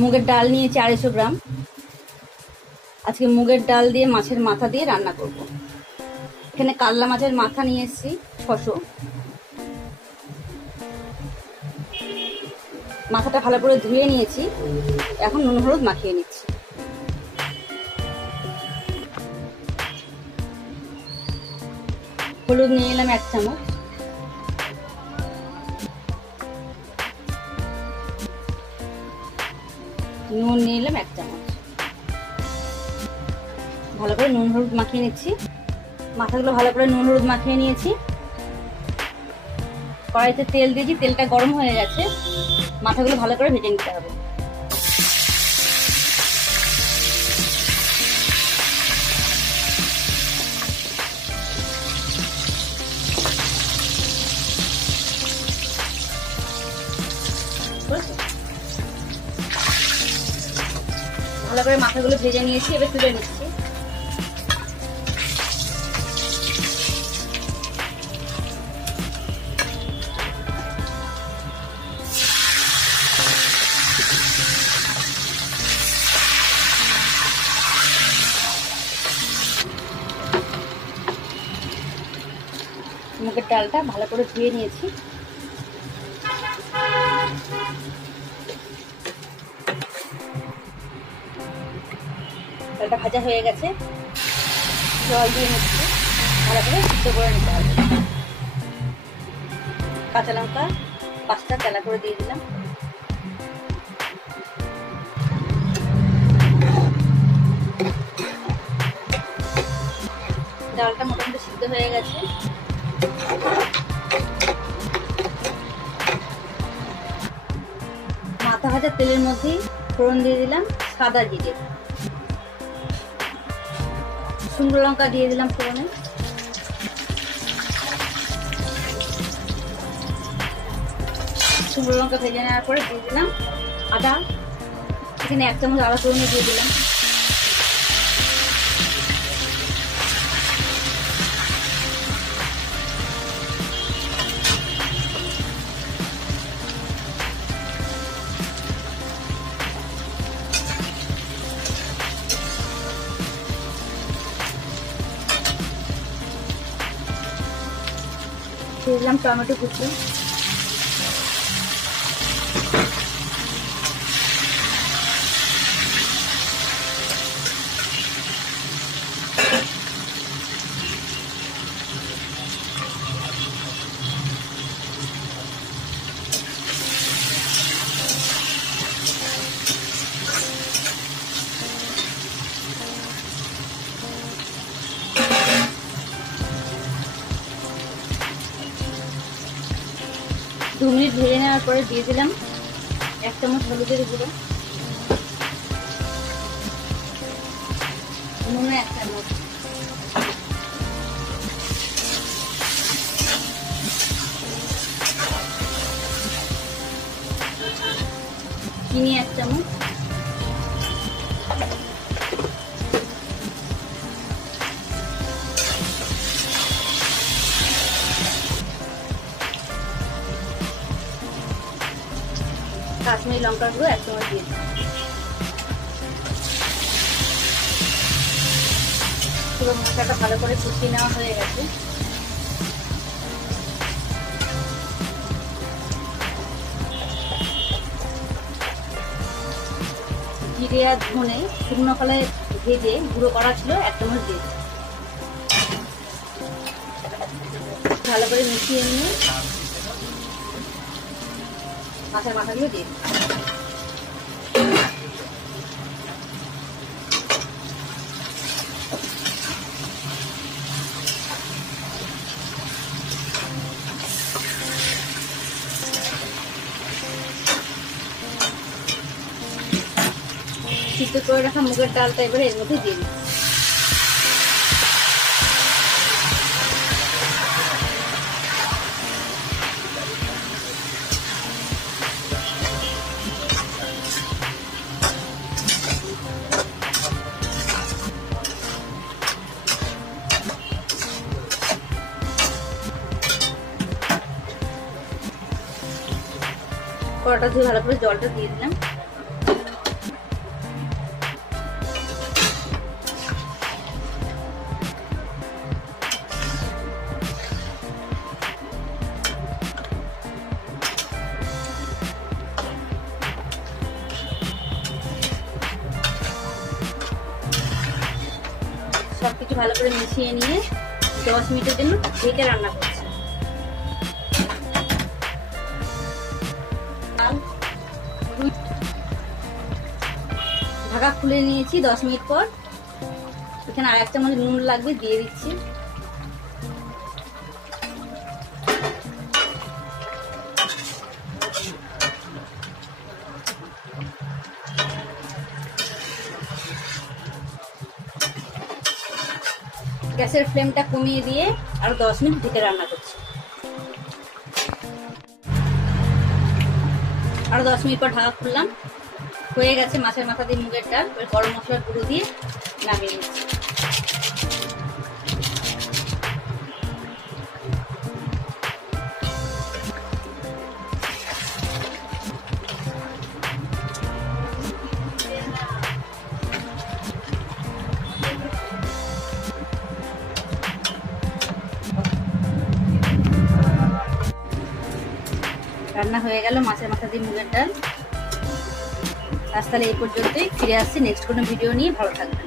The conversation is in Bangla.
মুগের ডাল নিয়েছি 250 গ্রাম। আজকে মুগের ডাল দিয়ে মাছের মাথা দিয়ে রান্না করব। এখানে কাতলা মাছের মাথা নিয়ে এসেছি 600। মাথাটা ভালো করে ধুয়ে নিয়েছি, এখন নুন হলুদ মাখিয়ে নিচ্ছি। হলুদ নিয়ে এলাম 1 চামচ, নুন নিয়ে এলাম 1 চামচ। ভালো করে নুন হলুদ মাখিয়ে নিচ্ছি। মাথাগুলো ভালো করে নুন হলুদ মাখিয়ে নিয়েছি। কড়াইতে তেল দিয়েছি, তেলটা গরম হয়ে গেছে। মাথাগুলো ভালো করে ভেজে নিতে হবে। ভালো করে মাথাগুলো ভেজে নিয়েছি, এবার তুলে নিচ্ছি। মুগের ডালটা ভালো করে ধুয়ে নিয়েছি। ডালটা ভাজা হয়ে গেছে, জল দিয়ে নিচ্ছি। ভালো করে সিদ্ধ করে নিতে হবে। কাঁচা লঙ্কা 5টা তেলা করে দিয়ে দিলাম। ডালটা মোটামুটি সিদ্ধ হয়ে গেছে। মাথা ভাজা তেলের মধ্যে ফোড়ন দিয়ে দিলাম সাদা জিরে, শুকনো লঙ্কা দিয়ে দিলাম ফোড়নে। শুকনো লঙ্কা ভেজে নেওয়ার পরে দিয়ে দিলাম আদা। এখানে 1 চামচ আদা ফোড়নে দিয়ে দিলাম। দিয়ে দিলাম টমেটো কুচি। দু মিনিট ভেজে নেওয়ার পরে দিয়ে দিলাম 1 চামচ হলুদের গুঁড়ো, নুন 1 চামচ, চিনি 1 চামচ, কাশ্মীরি লঙ্কার গুঁড়ো 1 চামচ দিয়ে দিলাম। পুরো মশলাটা ভালো করে কষিয়ে নেওয়া হয়ে গেছে। জিরে আর ধনে শুকনো কলায় ভেজে গুঁড়ো করা ছিল 1 চামচ দিয়ে দিলাম। ভালো করে মিশিয়ে নিয়ে মাছের মাথাগুলো দিয়ে দিলাম। সিদ্ধ করে রাখা মুগের ডালটা এবারে এর মধ্যে দিয়ে দিচ্ছি। কড়াটা ধুয়ে ভালো করে জলটা দিয়ে দিলাম। সবকিছু ভালো করে মিশিয়ে নিয়ে 10 মিনিটের জন্য ঢেকে রান্না করছি। ঢাকা খুলে নিয়েছি 10 মিনিট পর। এখানে আর 1 চামচ নুন লাগবে, দিয়ে দিচ্ছি। গ্যাসের ফ্লেমটা কমিয়ে দিয়ে আরো 10 মিনিট ঢেকে রান্না করছি। আরো 10 মিনিট পর ঢাকা খুললাম। হয়ে গেছে মাছের মাথা দিয়ে মুগের ডাল। গরম মশলার গুঁড়ো দিয়ে নামিয়ে নিচ্ছি। রান্না হয়ে গেল মাছের মাথা দিয়ে মুগের ডাল। আজ তাহলে এই পর্যন্তই, ফিরে আসছি নেক্সট কোনো ভিডিও নিয়ে। ভালো থাকবেন।